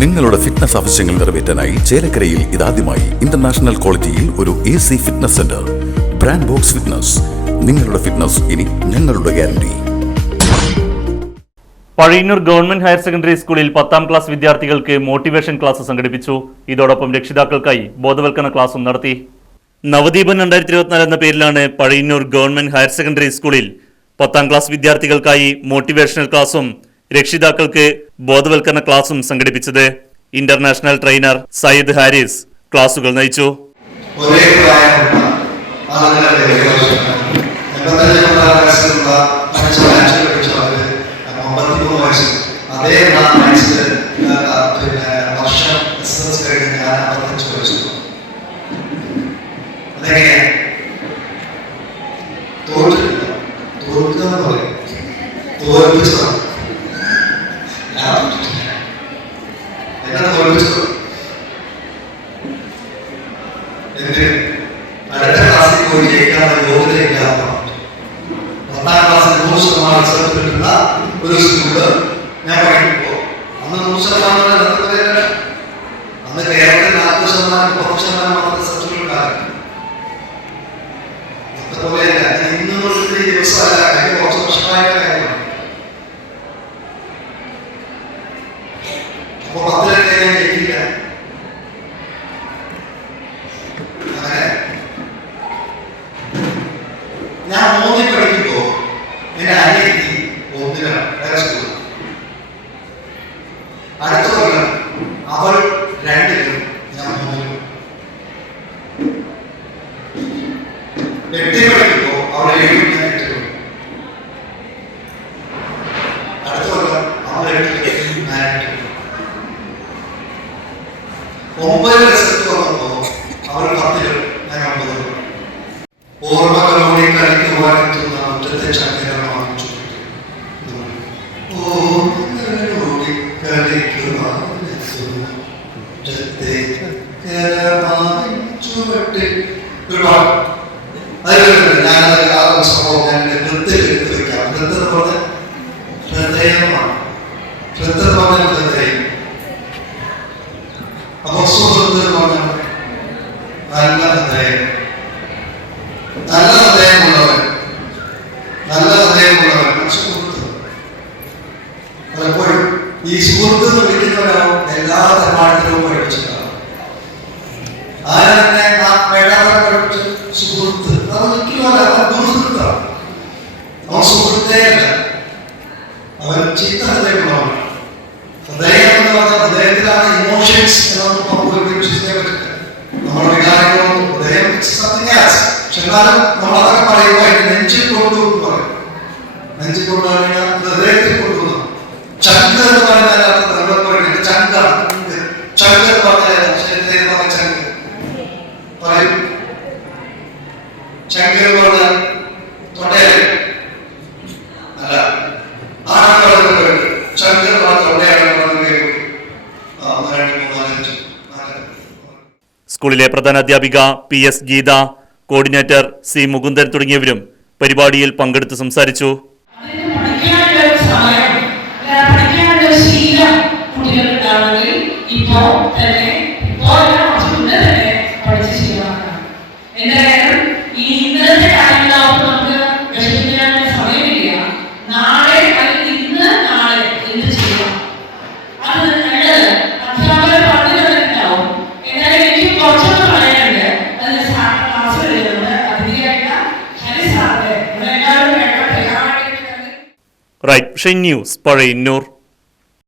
നിങ്ങളുടെ ഫിറ്റ്നസ് ആവശ്യങ്ങൾ നിറവേറ്റാനായി ചേലക്കരയിൽ ഇതാദ്യമായി ഇന്റർനാഷണൽ ക്വാളിറ്റിയിൽ ഒരു AC fitness centre. Brand box fitness. നിങ്ങളുടെ ഫിറ്റ്നസ് ഇനി ഞങ്ങളുടെ guarantee. Pazhayannur government higher secondary സ്കൂളിൽ 10ാം ക്ലാസ് വിദ്യാർത്ഥികൾക്ക് മോട്ടിവേഷൻ ക്ലാസ് സംഘടിപ്പിച്ചു. ഇതോടൊപ്പം രക്ഷിതാക്കൾക്കായി ബോധവൽക്കരണ ക്ലാസും നടത്തി. നവദീപൻ 2024 എന്ന പേരിലാണ് പഴയന്നൂർ ഗവൺമെന്റ് ഹയർ സെക്കൻഡറി സ്കൂളിൽ 10ാം ക്ലാസ് വിദ്യാർത്ഥികൾക്കായി മോട്ടിവേഷണൽ ക്ലാസും രക്ഷിതാക്കൾക്ക് ബോധവൽക്കരണ ക്ലാസും സംഘടിപ്പിച്ചത്. ഇന്റർനാഷണൽ ട്രെയിനർ സയ്യിദ് ഹാരിസ് ക്ലാസുകൾ നയിച്ചു. അടുത്ത ക്ലാസ്സിൽ പോയി ജയിക്കാനുള്ള യോഗ്യതയില്ലാത്ത 10ാം ക്ലാസ്സിൽ 100% റിസൾട്ട് കിട്ടുന്ന ഒരു സ്കൂള് ഞാൻ പഠിക്കുമ്പോൾ അന്ന് 100% അന്ന് കേരളത്തിൽ 40% 30% മാത്രം റിസൾട്ട് ഉണ്ടാകും. അതുപോലെയല്ല ഇന്നും ദിവസമല്ല, അതിന് കുറച്ച് വർഷമായ കാര്യമാണ്. അപ്പൊ 10 ഞാൻ ജയിക്കില്ല. ഞാൻ 3 പഠിക്കുമ്പോ എന്റെ അനിയത്തി 1-ലാണ് വേറെ സ്കൂളിൽ. അടുത്ത കൊല്ലം അവൾ 2-ലും ഞാൻ 3-ലും. 8 പഠിക്കുമ്പോ അവൾ 7-ലും ഞാൻ 8-ലും. അടുത്ത കൊല്ലം അവൾ 8-ലും ഞാൻ 8-ലും. 9 റിസൾട്ട് വന്നപ്പോ അവൾ 10-ലും ഞാൻ 9-ലും. ഓർമ്മകളോടെ കളിക്കുവാനെത്തുന്ന മുറ്റത്തെ ചക്കരമാണ് ഓർമ്മകളോടെ കളിക്കുവാനെത്തുന്ന മുറ്റത്തെ ചക്കരമാണ് ചുവട്ടിൽ. ഞാനത് ആ സംഭവം ഞാൻ നൃത്തത്തിൽ എടുത്തു വെക്കാം. നൃത്തം പോലെ ഹൃദയമാണ്. നൃത്തം പോലെ ഹൃദയം. അപ്പൊ സുഹൃത്ത് പോലെ നല്ല ഹൃദയം. നല്ല ഹൃദയമുള്ളവൻ സുഹൃത്ത്. പലപ്പോഴും ഈ സുഹൃത്ത് എന്ന് വിളിക്കുന്നവരാവും എല്ലാ തരമാറ്റവും പഠിപ്പിച്ചിട്ടുണ്ടാവും. ആരെ തന്നെ പഠിപ്പിച്ച സുഹൃത്ത് അതൊരിക്കലും ദുർഹൃത്താണ്. അവൻ സുഹൃത്തേ അല്ല, അവൻ ചീത്ത ഹൃദയമുള്ളവൻ. ഹൃദയം എന്ന് പറഞ്ഞാൽ ഹൃദയത്തിലാണ് ഇമോഷൻസ് എന്നൊന്നും നമുക്ക് വിശ്വസിക്കാൻ പറ്റില്ല. നമ്മുടെ വികാരങ്ങളൊന്നും ഹൃദയം പക്ഷെ എന്നാലും നമ്മൾ അതൊക്കെ പറയുമ്പോൾ നെഞ്ചിൽ കൊണ്ടു പറയും. നെഞ്ചിൽ കൊണ്ടുപോയി ഹൃദയത്തിൽ കൊണ്ടുപോകുന്നു. ചങ്ക് എന്ന് പറഞ്ഞാൽ ചങ്കാണ്. ചങ്ക് എന്ന് പറഞ്ഞാൽ ചങ്ക് പറയും. ചങ്ക് എന്ന് പറഞ്ഞാൽ തൊണ്ടയിൽ അല്ല, ആണുങ്ങൾ ചങ്ക് തൊണ്ടയാണ്. സ്കൂളിലെ പ്രധാന അധ്യാപിക PS Geetha, coordinator C Mukundan തുടങ്ങിയവരും പരിപാടിയിൽ പങ്കെടുത്ത് സംസാരിച്ചു. Right news Pazhayannur.